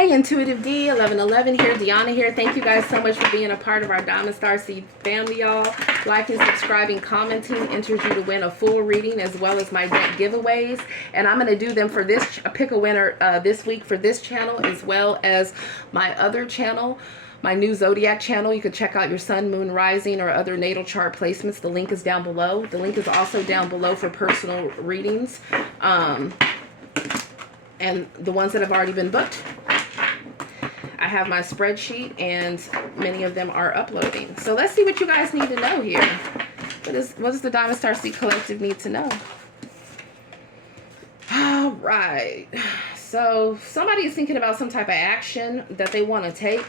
Hey, Intuitive D, 1111 here, Dionna here. Thank you guys so much for being a part of our Diamond Star Seed family, y'all. Liking, subscribing, commenting enters you to win a full reading as well as my deck giveaways. And I'm going to do them for this, pick a winner this week for this channel as well as my other channel, my new Zodiac channel. You can check out your sun, moon, rising, or other natal chart placements. The link is down below. The link is also down below for personal readings. And the ones that have already been booked. I have my spreadsheet and many of them are uploading. So let's see what you guys need to know here. What does the Diamond Star Seed Collective need to know? All right. So somebody is thinking about some type of action that they want to take.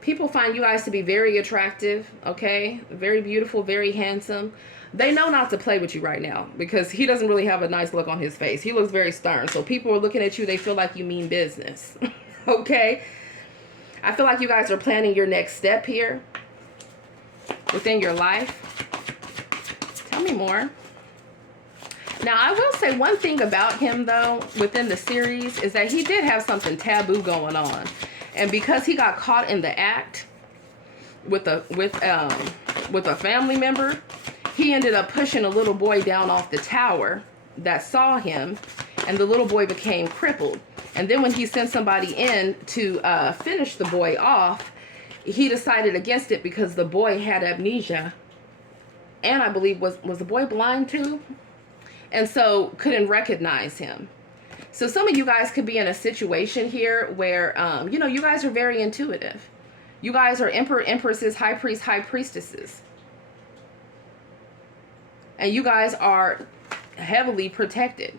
People find you guys to be very attractive, okay? Very beautiful, very handsome. They know not to play with you right now because he doesn't really have a nice look on his face. He looks very stern. So people are looking at you, they feel like you mean business, okay? I feel like you guys are planning your next step here within your life. Tell me more. Now, I will say one thing about him, though, within the series is that he did have something taboo going on. And because he got caught in the act with a family member, he ended up pushing a little boy down off the tower that saw him, and the little boy became crippled. And then when he sent somebody in to finish the boy off, he decided against it because the boy had amnesia. And I believe, was the boy blind too? And so couldn't recognize him. So some of you guys could be in a situation here where, you know, you guys are very intuitive. You guys are emperor, empresses, high priest, high priestesses. And you guys are heavily protected.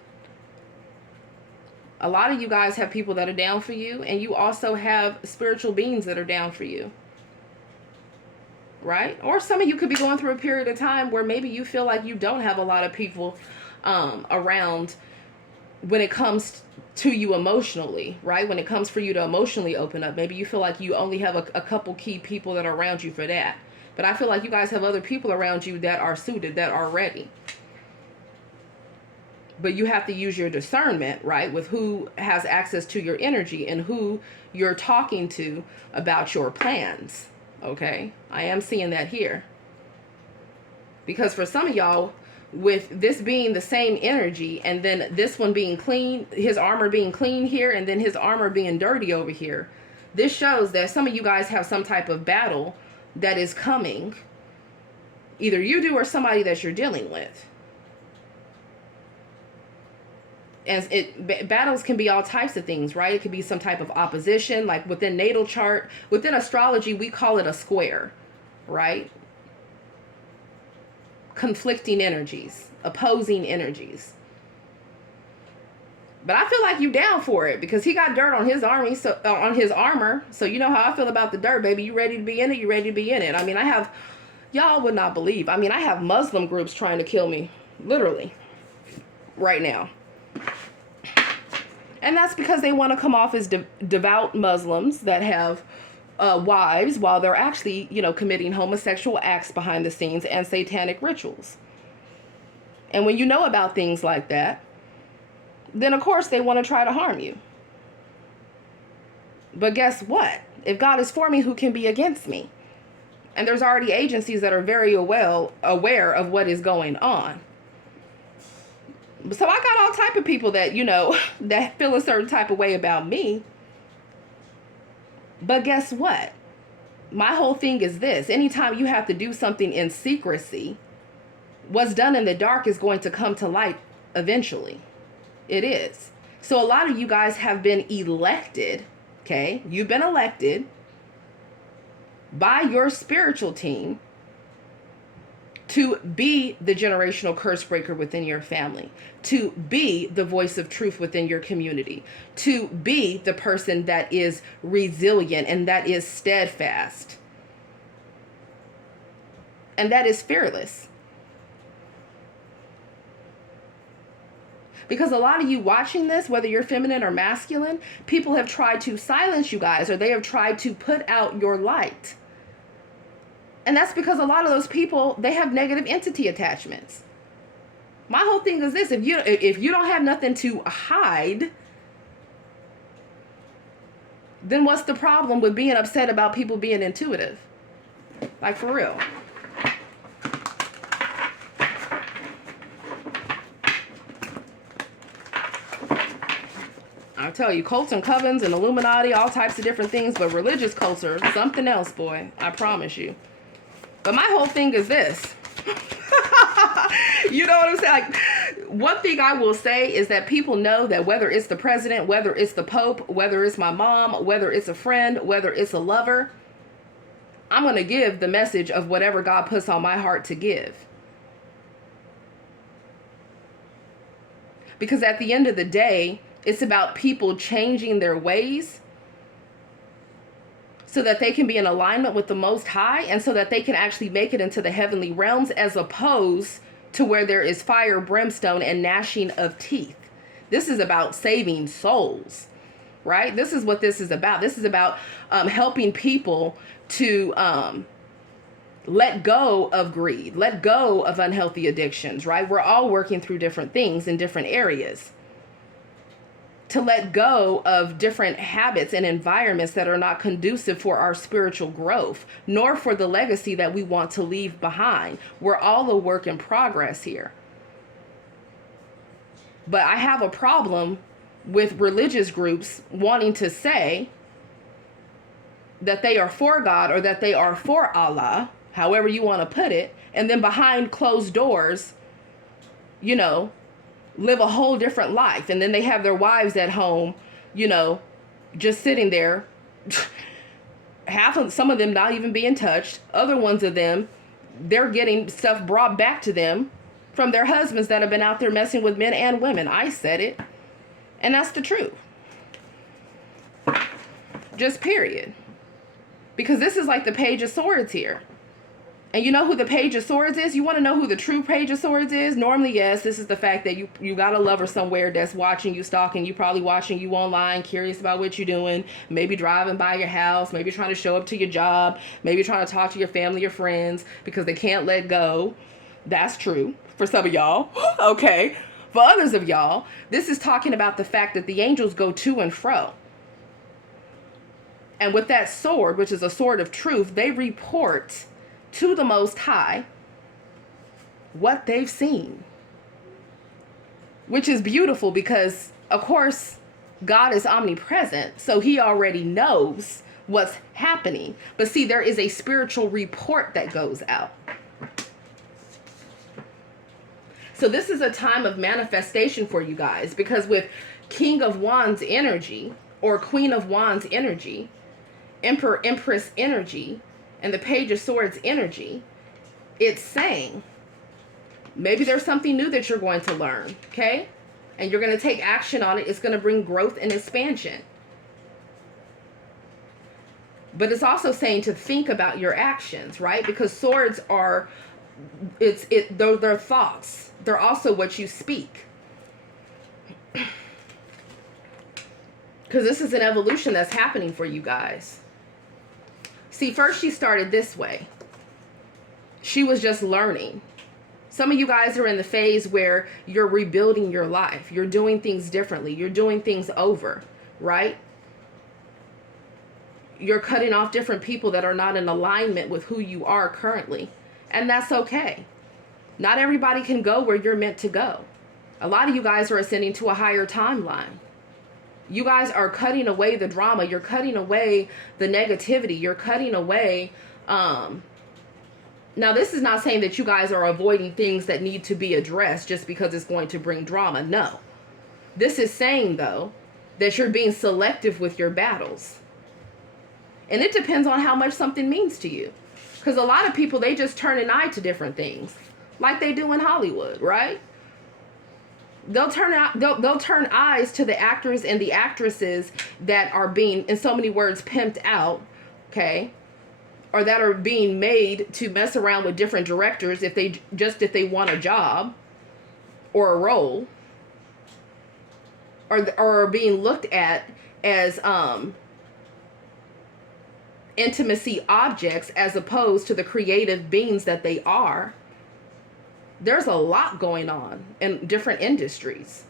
A lot of you guys have people that are down for you, and you also have spiritual beings that are down for you. Right? Or some of you could be going through a period of time where maybe you feel like you don't have a lot of people around when it comes to you emotionally, right? When it comes for you to emotionally open up, maybe you feel like you only have a couple key people that are around you for that. But I feel like you guys have other people around you that are suited, that are ready. But you have to use your discernment, right? With who has access to your energy and who you're talking to about your plans. Okay? I am seeing that here. Because for some of y'all, with this being the same energy and then this one being clean, his armor being clean here and then his armor being dirty over here, this shows that some of you guys have some type of battle that is coming. Either you do or somebody that you're dealing with. As battles can be all types of things, right? It could be some type of opposition, like within natal chart, within astrology, we call it a square, right? Conflicting energies, opposing energies. But I feel like you down for it because he got dirt on his army, so on his armor. So you know how I feel about the dirt, baby. You ready to be in it? You ready to be in it? I mean, I have, y'all would not believe. I mean, I have Muslim groups trying to kill me, literally, right now. And that's because they want to come off as devout Muslims that have wives while they're actually, you know, committing homosexual acts behind the scenes and satanic rituals. And when you know about things like that, then of course they want to try to harm you. But guess what? If God is for me, who can be against me? And there's already agencies that are very well aware of what is going on. So I got all type of people that, you know, that feel a certain type of way about me. But guess what? My whole thing is this. Anytime you have to do something in secrecy, what's done in the dark is going to come to light eventually. It is. So a lot of you guys have been elected, okay? You've been elected by your spiritual team to be the generational curse breaker within your family, to be the voice of truth within your community, to be the person that is resilient and that is steadfast and that is fearless. Because a lot of you watching this, whether you're feminine or masculine, people have tried to silence you guys or they have tried to put out your light. And that's because a lot of those people, they have negative entity attachments. My whole thing is this: if you don't have nothing to hide, then what's the problem with being upset about people being intuitive? Like, for real. I tell you, cults and covens and Illuminati, all types of different things, but religious cults are something else, boy. I promise you. But my whole thing is this. You know what I'm saying? Like, one thing I will say is that people know that whether it's the president, whether it's the Pope, whether it's my mom, whether it's a friend, whether it's a lover, I'm going to give the message of whatever God puts on my heart to give. Because at the end of the day, it's about people changing their ways so that they can be in alignment with the Most High and so that they can actually make it into the heavenly realms, as opposed to where there is fire, brimstone, and gnashing of teeth. This is about saving souls, right? This is what this is about. This is about helping people to let go of greed, let go of unhealthy addictions, right? We're all working through different things in different areas. To let go of different habits and environments that are not conducive for our spiritual growth, nor for the legacy that we want to leave behind. We're all a work in progress here. But I have a problem with religious groups wanting to say that they are for God or that they are for Allah, however you want to put it, and then behind closed doors, you know, live a whole different life. And then they have their wives at home, you know, just sitting there, some of them not even being touched. Other ones of them, they're getting stuff brought back to them from their husbands that have been out there messing with men and women. I said it. And that's the truth. Just period. Because this is like the Page of Swords here. And you know who the Page of Swords is? You want to know who the true Page of Swords is? Normally, yes, this is the fact that you got a lover somewhere that's watching you, stalking you, probably watching you online, curious about what you're doing, maybe driving by your house, maybe trying to show up to your job, maybe trying to talk to your family or friends because they can't let go. That's true for some of y'all. Okay. For others of y'all, this is talking about the fact that the angels go to and fro. And with that sword, which is a sword of truth, they report to the Most High what they've seen, which is beautiful because, of course, God is omnipresent, so he already knows what's happening. But see, there is a spiritual report that goes out. So this is a time of manifestation for you guys, because with King of Wands energy or Queen of Wands energy, Emperor, Empress energy, and the Page of Swords energy, it's saying maybe there's something new that you're going to learn, okay? And you're going to take action on it. It's going to bring growth and expansion. But it's also saying to think about your actions, right? Because swords are, they're thoughts. They're also what you speak. Because this is an evolution that's happening for you guys. See, first she started this way. She was just learning. Some of you guys are in the phase where you're rebuilding your life. You're doing things differently. You're doing things over, right? You're cutting off different people that are not in alignment with who you are currently. And that's okay. Not everybody can go where you're meant to go. A lot of you guys are ascending to a higher timeline. You guys are cutting away the drama. You're cutting away the negativity. You're cutting away. Now, this is not saying that you guys are avoiding things that need to be addressed just because it's going to bring drama. No. This is saying, though, that you're being selective with your battles. And it depends on how much something means to you. Because a lot of people, they just turn an eye to different things. Like they do in Hollywood, right? They'll turn eyes to the actors and the actresses that are being, in so many words, pimped out, okay? Or that are being made to mess around with different directors if they want a job or a role, or are being looked at as intimacy objects as opposed to the creative beings that they are. There's a lot going on in different industries.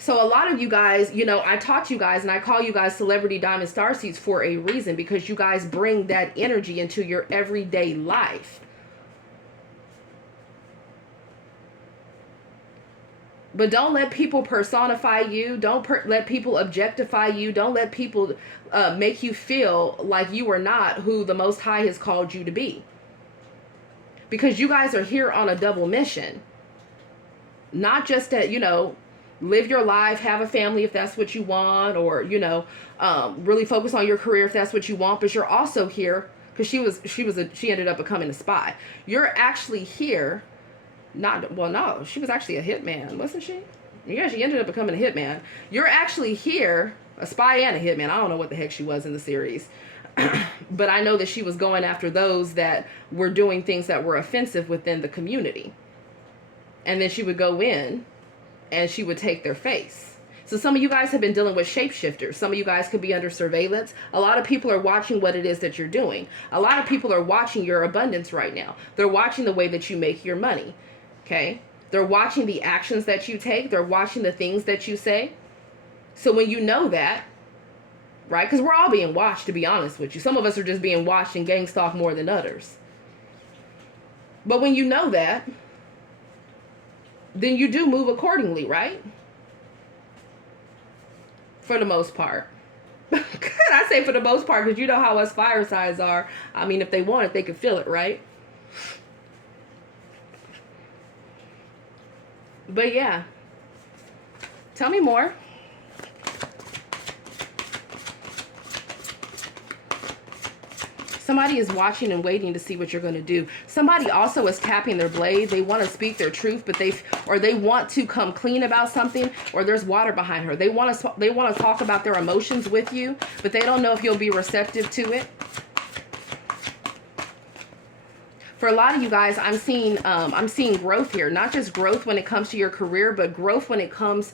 So a lot of you guys, you know, I taught you guys and I call you guys celebrity diamond starseeds for a reason, because you guys bring that energy into your everyday life. But don't let people personify you. Don't let people objectify you. Don't let people make you feel like you are not who the Most High has called you to be. Because you guys are here on a double mission. Not just that, you know, live your life, have a family if that's what you want, or, you know, really focus on your career if that's what you want. But you're also here because she ended up becoming a spy. You're actually here. No, she was actually a hitman, wasn't she? Yeah, she ended up becoming a hitman. You're actually here, a spy and a hitman. I don't know what the heck she was in the series. But I know that she was going after those that were doing things that were offensive within the community. And then she would go in and she would take their face. So some of you guys have been dealing with shapeshifters. Some of you guys could be under surveillance. A lot of people are watching what it is that you're doing. A lot of people are watching your abundance right now. They're watching the way that you make your money. Okay? They're watching the actions that you take. They're watching the things that you say. So when you know that, right? Because we're all being watched, to be honest with you. Some of us are just being watched and gang stalked more than others. But when you know that, then you do move accordingly, right? For the most part. Good, I say for the most part, because you know how us fire signs are. I mean, if they want it, they can feel it, right? But yeah, tell me more. Somebody is watching and waiting to see what you're going to do. Somebody also is tapping their blade. They want to speak their truth, but they want to come clean about something, or there's water behind her. They want to talk about their emotions with you, but they don't know if you'll be receptive to it. For a lot of you guys, I'm seeing growth here. Not just growth when it comes to your career, but growth when it comes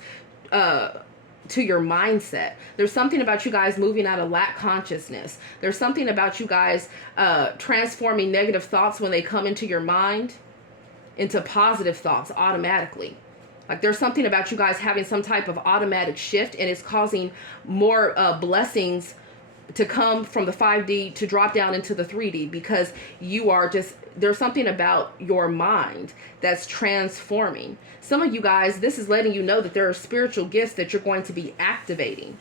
to your mindset. There's something about you guys moving out of lack consciousness. There's something about you guys transforming negative thoughts when they come into your mind into positive thoughts automatically. Like there's something about you guys having some type of automatic shift, and it's causing more blessings to come from the 5D to drop down into the 3D, because you are just, there's something about your mind that's transforming. Some of you guys, this is letting you know that there are spiritual gifts that you're going to be activating.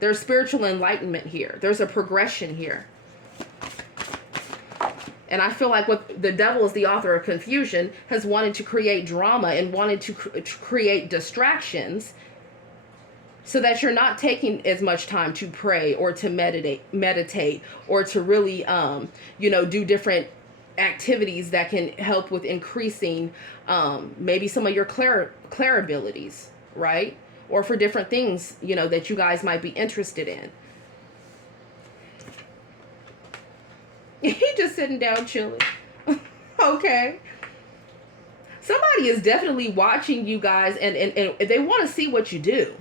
There's spiritual enlightenment here. There's a progression here. And I feel like what the devil is the author of confusion, has wanted to create drama and wanted to create distractions, so that you're not taking as much time to pray or to meditate or to really, do different activities that can help with increasing maybe some of your clair abilities, right? Or for different things, that you guys might be interested in. He just sitting down chilling. Okay. Somebody is definitely watching you guys, and they want to see what you do.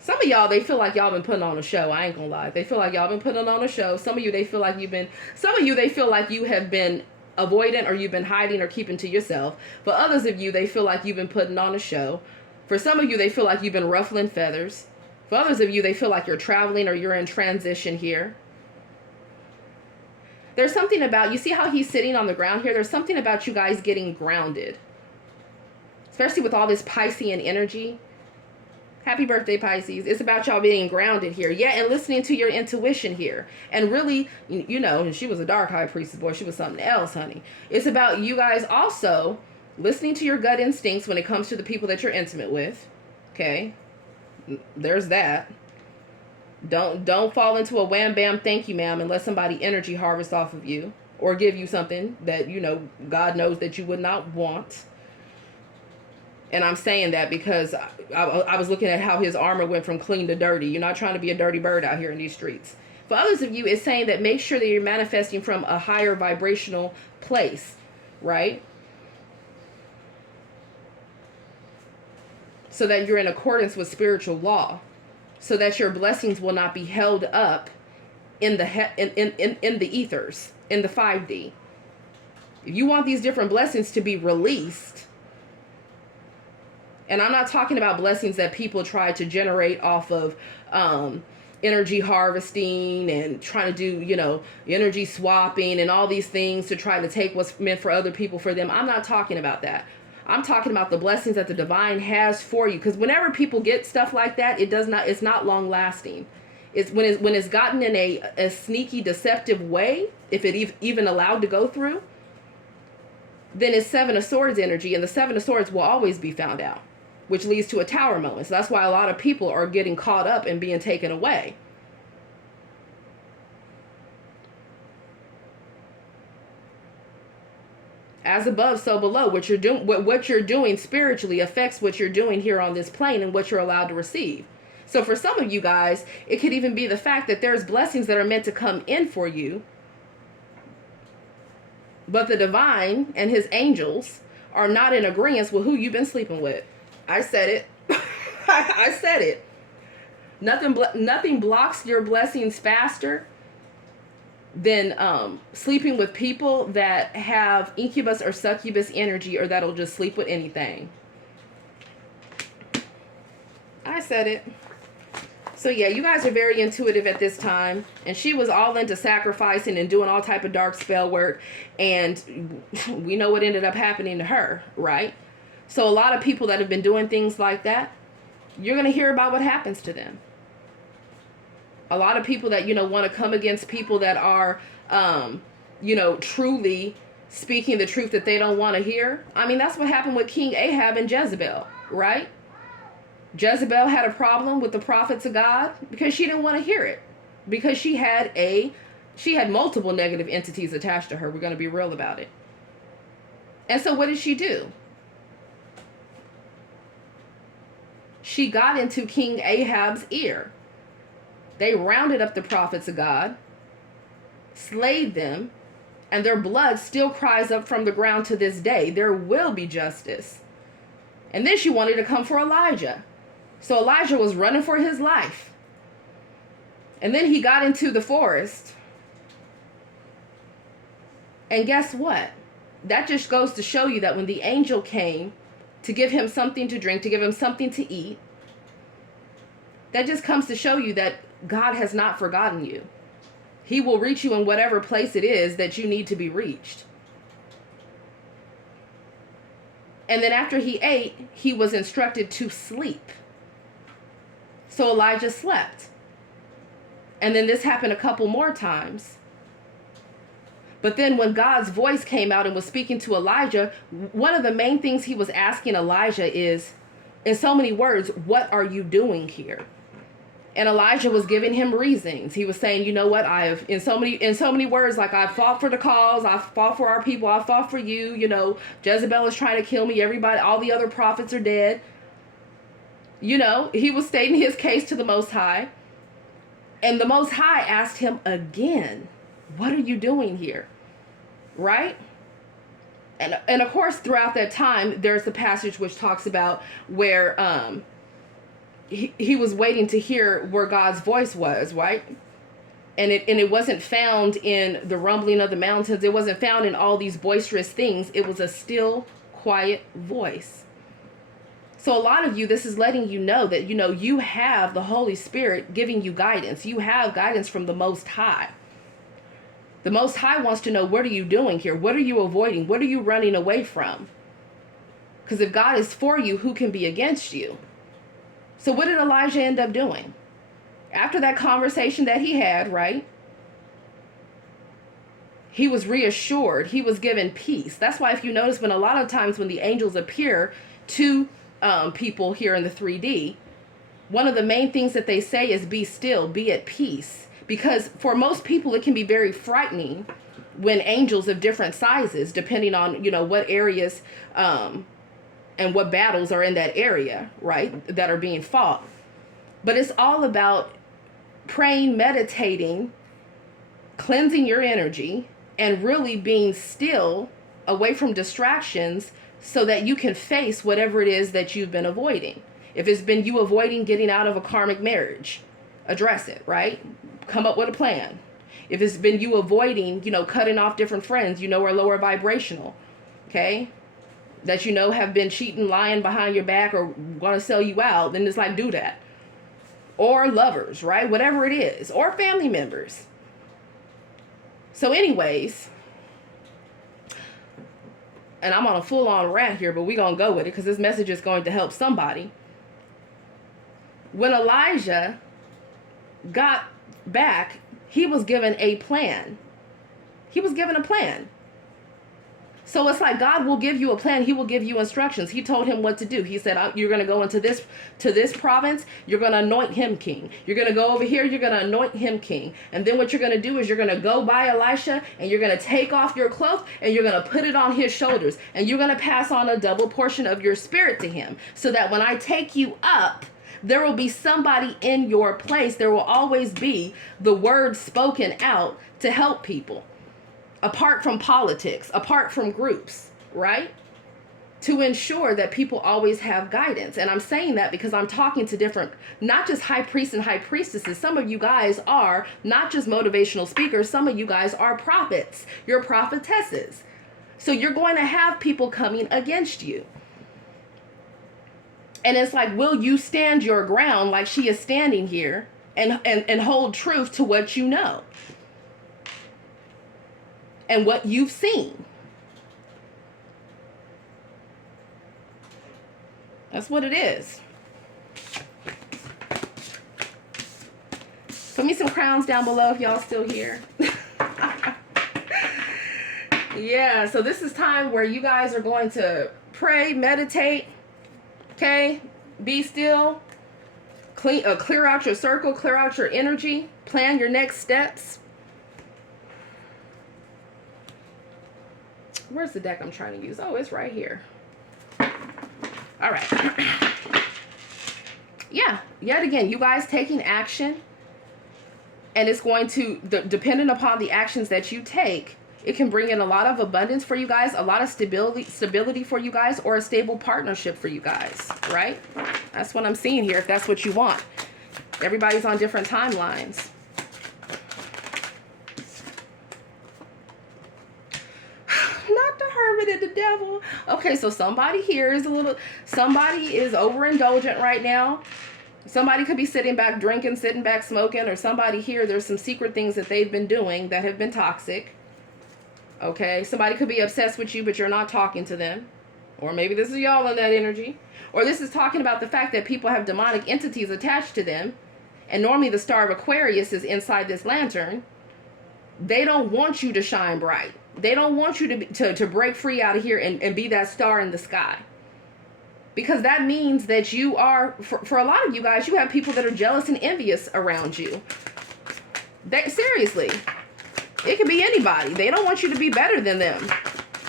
Some of y'all, they feel like y'all been putting on a show. I ain't gonna lie. They feel like y'all been putting on a show. Some of you, they feel like they feel like you have been avoidant, or you've been hiding or keeping to yourself. For others of you, they feel like you've been putting on a show. For some of you, they feel like you've been ruffling feathers. For others of you, they feel like you're traveling or you're in transition here. There's something about, you see how he's sitting on the ground here? There's something about you guys getting grounded. Especially with all this Piscean energy. Happy birthday, Pisces. It's about y'all being grounded here. Yeah, and listening to your intuition here. And really, she was a dark high priestess, boy. She was something else, honey. It's about you guys also listening to your gut instincts when it comes to the people that you're intimate with. Okay? There's that. Don't fall into a wham bam thank you ma'am unless somebody energy harvests off of you or give you something that God knows that you would not want. And I'm saying that because I was looking at how his armor went from clean to dirty. You're not trying to be a dirty bird out here in these streets. For others of you, it's saying that make sure that you're manifesting from a higher vibrational place, right? So that you're in accordance with spiritual law. So that your blessings will not be held up in the ethers, in the 5D. If you want these different blessings to be released, and I'm not talking about blessings that people try to generate off of energy harvesting and trying to do, you know, energy swapping and all these things to try to take what's meant for other people for them. I'm not talking about that. I'm talking about the blessings that the divine has for you. Because whenever people get stuff like that, it's not long lasting. It's when it's gotten in a sneaky, deceptive way, if it even allowed to go through, then it's Seven of Swords energy, and the Seven of Swords will always be found out, which leads to a tower moment. So that's why a lot of people are getting caught up and being taken away. As above, so below. What you're doing spiritually affects what you're doing here on this plane and what you're allowed to receive. So for some of you guys, it could even be the fact that there's blessings that are meant to come in for you, but the divine and his angels are not in agreement with who you've been sleeping with. I said it. I said it. Nothing blocks your blessings faster than sleeping with people that have incubus or succubus energy, or that'll just sleep with anything. I said it. So yeah, you guys are very intuitive at this time, and she was all into sacrificing and doing all type of dark spell work, and we know what ended up happening to her, right? So a lot of people that have been doing things like that, you're going to hear about what happens to them. A lot of people that, you know, want to come against people that are, you know, truly speaking the truth that they don't want to hear. I mean, that's what happened with King Ahab and Jezebel, right? Jezebel had a problem with the prophets of God because she didn't want to hear it, because she had multiple negative entities attached to her. We're going to be real about it. And so what did she do? She got into King Ahab's ear. They rounded up the prophets of God, slayed them, and their blood still cries up from the ground to this day. There will be justice. And then she wanted to come for Elijah. So Elijah was running for his life. And then he got into the forest. And guess what? That just goes to show you that when the angel came to give him something to drink, to give him something to eat, that just comes to show you that God has not forgotten you. He will reach you in whatever place it is that you need to be reached. And then after he ate, he was instructed to sleep. So Elijah slept. And then this happened a couple more times. But then when God's voice came out and was speaking to Elijah, one of the main things he was asking Elijah is, in so many words, what are you doing here? And Elijah was giving him reasons. He was saying, you know what, I've, in so many words, like, I fought for the cause, I fought for our people, I fought for you, you know, Jezebel is trying to kill me, everybody, all the other prophets are dead. You know, he was stating his case to the Most High. And the Most High asked him again, what are you doing here? Right? And of course, throughout that time, there's the passage which talks about where he was waiting to hear where God's voice was, right? And it wasn't found in the rumbling of the mountains. It wasn't found in all these boisterous things. It was a still, quiet voice. So a lot of you, this is letting you know that, you know, you have the Holy Spirit giving you guidance. You have guidance from the Most High. The Most High wants to know, what are you doing here? What are you avoiding? What are you running away from? Because if God is for you, who can be against you? So what did Elijah end up doing? After that conversation that he had, right? He was reassured. He was given peace. That's why if you notice, when a lot of times when the angels appear to people here in the 3D, one of the main things that they say is be still, be at peace. Because for most people, it can be very frightening when angels of different sizes, depending on, you know, what areas and what battles are in that area, right, that are being fought. But it's all about praying, meditating, cleansing your energy, and really being still away from distractions so that you can face whatever it is that you've been avoiding. If it's been you avoiding getting out of a karmic marriage, address it, right? Come up with a plan. If it's been you avoiding, you know, cutting off different friends, you know, are lower vibrational, okay? That you know have been cheating, lying behind your back, or want to sell you out, then it's like, do that. Or lovers, right? Whatever it is. Or family members. So anyways, and I'm on a full-on rant here, but we're going to go with it because this message is going to help somebody. When Elijah got back, he was given a plan. He was given a plan. So it's like God will give you a plan. He will give you instructions. He told him what to do. He said, you're going to go into this province. You're going to anoint him king. You're going to go over here. You're going to anoint him king. And then what you're going to do is you're going to go by Elisha and you're going to take off your cloak and you're going to put it on his shoulders. And you're going to pass on a double portion of your spirit to him so that when I take you up, there will be somebody in your place. There will always be the word spoken out to help people. Apart from politics, apart from groups, right? To ensure that people always have guidance. And I'm saying that because I'm talking to different, not just high priests and high priestesses. Some of you guys are not just motivational speakers. Some of you guys are prophets. You're prophetesses. So you're going to have people coming against you. And it's like, will you stand your ground like she is standing here and hold truth to what you know? And what you've seen. That's what it is. Put me some crowns down below if y'all still here. Yeah, so this is time where you guys are going to pray, meditate, okay? Be still. Clear out your circle, clear out your energy, plan your next steps. Where's the deck I'm trying to use? Oh, it's right here. All right. Yeah, yet again, you guys taking action. And it's going to, depending upon the actions that you take, it can bring in a lot of abundance for you guys, a lot of stability for you guys, or a stable partnership for you guys, right? That's what I'm seeing here, if that's what you want. Everybody's on different timelines. And the devil. Okay, so somebody here is somebody is overindulgent right now. Somebody could be sitting back drinking, sitting back smoking, or somebody here, there's some secret things that they've been doing that have been toxic. Okay, somebody could be obsessed with you, but you're not talking to them. Or maybe this is y'all in that energy. Or this is talking about the fact that people have demonic entities attached to them. And normally the star of Aquarius is inside this lantern. They don't want you to shine bright. They don't want you to break free out of here and be that star in the sky. Because that means that you are, for a lot of you guys, you have people that are jealous and envious around you. Seriously. It could be anybody. They don't want you to be better than them.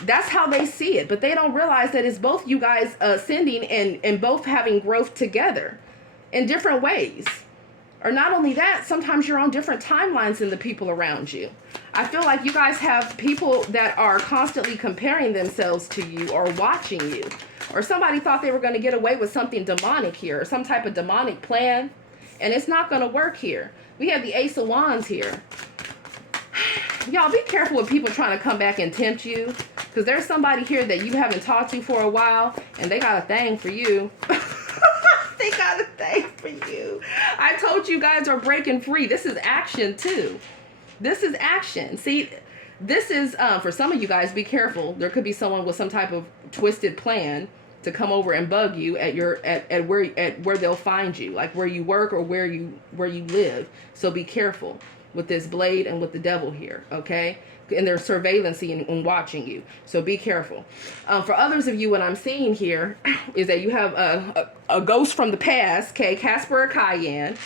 That's how they see it. But they don't realize that it's both you guys ascending and both having growth together in different ways. Or not only that, sometimes you're on different timelines than the people around you. I feel like you guys have people that are constantly comparing themselves to you or watching you. Or somebody thought they were going to get away with something demonic here, or some type of demonic plan. And it's not going to work here. We have the Ace of Wands here. Y'all be careful with people trying to come back and tempt you. Because there's somebody here that you haven't talked to for a while, and they got a thing for you. They got a thing for you. I told you guys are breaking free. This is action too. This is action. See, this is for some of you guys, be careful. There could be someone with some type of twisted plan to come over and bug you at where they'll find you, like where you work or where you live. So be careful with this blade and with the devil here, okay? And they're surveillancing and watching you. So be careful. For others of you, what I'm seeing here is that you have a ghost from the past, okay, Casper or Cayenne,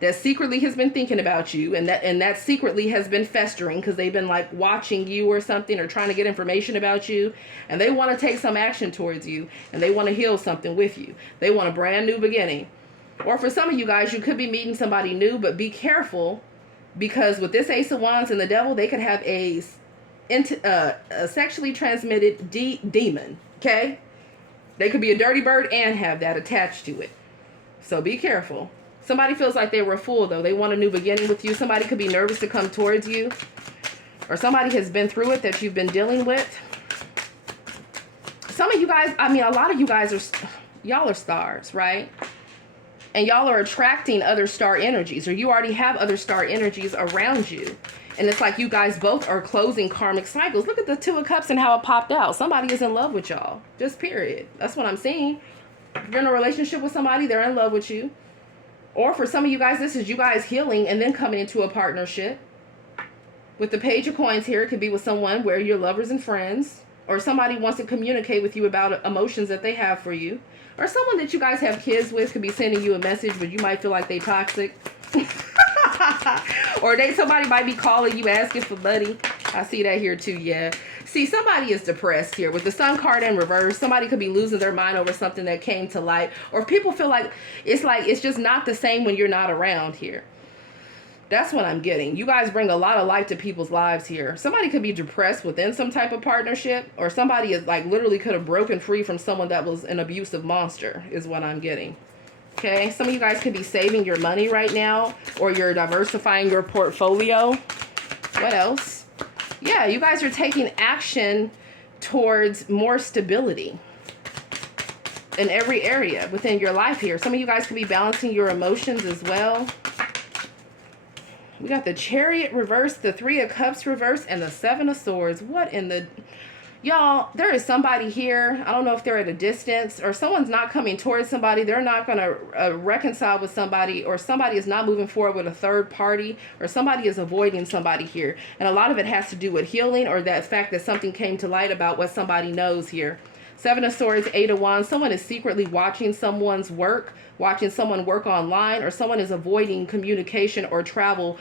that secretly has been thinking about you, and that secretly has been festering because they've been like watching you or something, or trying to get information about you, and they want to take some action towards you, and they want to heal something with you. They want a brand new beginning. Or for some of you guys, you could be meeting somebody new, but be careful. Because with this Ace of Wands and the devil, they could have a sexually transmitted demon, okay? They could be a dirty bird and have that attached to it. So be careful. Somebody feels like they were a fool, though. They want a new beginning with you. Somebody could be nervous to come towards you. Or somebody has been through it that you've been dealing with. Some of you guys, I mean, a lot of you guys are, y'all are stars, right? And y'all are attracting other star energies, or you already have other star energies around you. And it's like you guys both are closing karmic cycles. Look at the Two of Cups and how it popped out. Somebody is in love with y'all. Just period. That's what I'm seeing. If you're in a relationship with somebody, they're in love with you. Or for some of you guys, this is you guys healing and then coming into a partnership. With the Page of Coins here, it could be with someone where you're lovers and friends. Or somebody wants to communicate with you about emotions that they have for you. Or someone that you guys have kids with could be sending you a message, but you might feel like they toxic. Or somebody might be calling you asking for money. I see that here too, yeah. See, somebody is depressed here. With the Sun card in reverse, somebody could be losing their mind over something that came to light. Or people feel like it's just not the same when you're not around here. That's what I'm getting. You guys bring a lot of light to people's lives here. Somebody could be depressed within some type of partnership, or somebody is like literally could have broken free from someone that was an abusive monster is what I'm getting. Okay, some of you guys could be saving your money right now, or you're diversifying your portfolio. What else? Yeah, you guys are taking action towards more stability in every area within your life here. Some of you guys could be balancing your emotions as well. We got the Chariot reverse, the Three of Cups reverse, and the Seven of Swords. What in the... Y'all, there is somebody here. I don't know if they're at a distance or someone's not coming towards somebody. They're not going to reconcile with somebody, or somebody is not moving forward with a third party, or somebody is avoiding somebody here. And a lot of it has to do with healing, or that fact that something came to light about what somebody knows here. Seven of Swords, Eight of Wands. Someone is secretly watching someone's work, watching someone work online, or someone is avoiding communication or travel